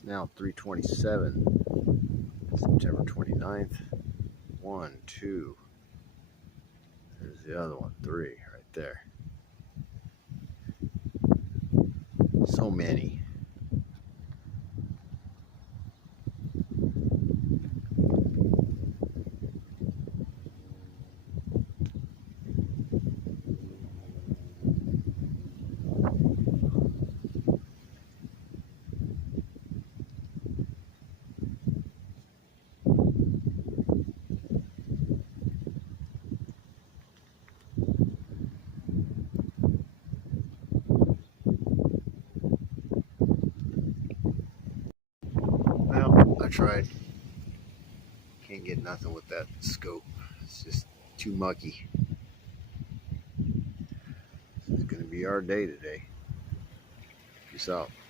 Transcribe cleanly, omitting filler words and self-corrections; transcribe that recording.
It's now 3:27, September 29th. 1, 2. There's the other one, 3, right there. So many. Well, I tried. Can't get nothing with that scope. It's just too mucky. It's going to be our day today. Peace out.